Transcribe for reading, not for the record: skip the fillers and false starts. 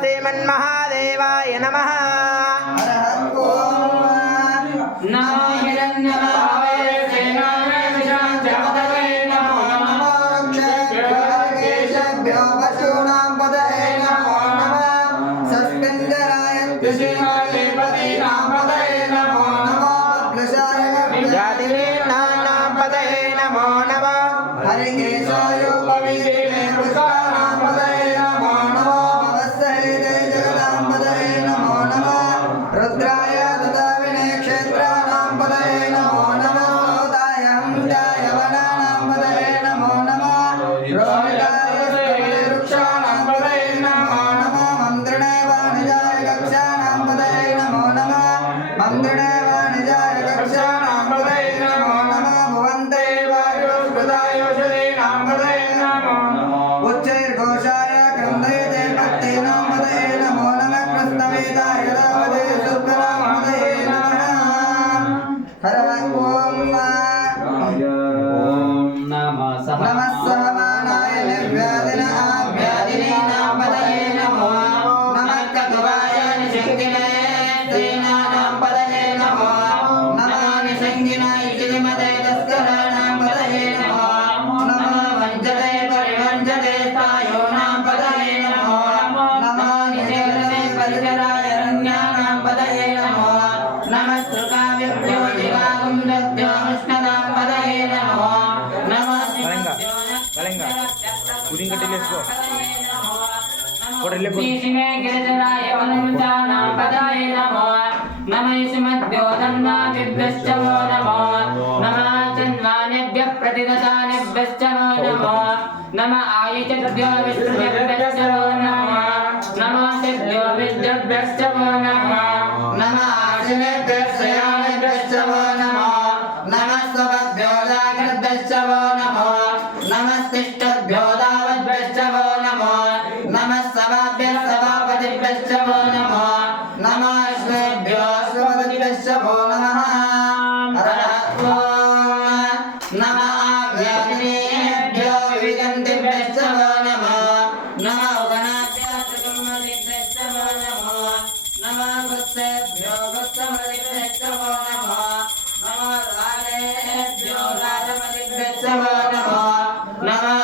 श्रीमन्महादेवाय नमः। नमो हिरण्यनाभाय सेनाय विशांचपतये नमो नमो रक्षकेशभ्यो पशूनां पतये नमो नमः सस्पेन्दराय कृषिमादेपतीनां पतये नमो नमो जातिवीर्णानां पतये नमो नमः हरिकेशाय पवित्रे पुष्पाणां पतये नमो नमो भवस्सहिते जगदां पतये नमो नमः रुद्राय तथा विनयक्षेत्राणां पतये नमो नमः सोदाय हंसाय वनानां पतये नमो नमः रोहिताय वृक्षाणां पतये नमो नमः मन्त्रिणे वाणिजाय कक्षाणां पतये नमो नमः मन्त्रिणे वाणिजाय कक्षाणां पतये नमो नमः भुवन्ते वायुस्पदाय औषधीनां पतये नमो नमः उच्चैर्घोषाय क्रन्दयते भक्तीनां पतये नमो नमः कृष्णवेदाय दावदे सुर्गणां पतये नमः हर ओम नमः सहमानाय निर्व्याधिन आव्याधिनीनां पतये नमो नमः कटुवाय निषङ्गिने सेनानां पतये नमो नमः निषङ्गिनाय श्रीमते तस्कराणां पतये नमो नमः वञ्चते परिवञ्चते स्थायोनां पतये नमो नमः निषेधते परिचराय रण्यानां पतये नमो नमः श्रुताव्यभ्यो दिवागुंजभ्यो विष्णुनां पतये नमो नमः गिरिजराय वनमुचानां पतये नमो नमः श्रीमद्भ्यो दन्नादिभ्यश्च वो नमो नमः चन्वानेभ्यः प्रतिददानेभ्यश्च वो नमो नमः आयुचभ्यो विष्णुभ्यश्च वो नमो नमः सिद्भ्यो विद्युभ्यश्च वो नमो नमः आशिनेभ्यश्च यानेभ्यश्च वो नमो नमः स्वभ्यो जागृभ्यश्च वो नमो नमः तिष्ठभ्यो दावद्भ्यश्च वो नमो नमः सभाभ्यः सभापतिभ्यश्च वो नमो नमः अश्वेभ्यो अश्वपतिभ्यश्च वो नमः नमः आव्याधिनेभ्यो विविधन्तिभ्यश्च वो नमो नमः उगणाभ्यः त्रिगुणमदिभ्यश्च वो नमो नमः वत्सेभ्यो वत्समदिभ्यश्च वो नमो नमः राजेभ्यो राजमदिभ्यश्च वो नमो नमः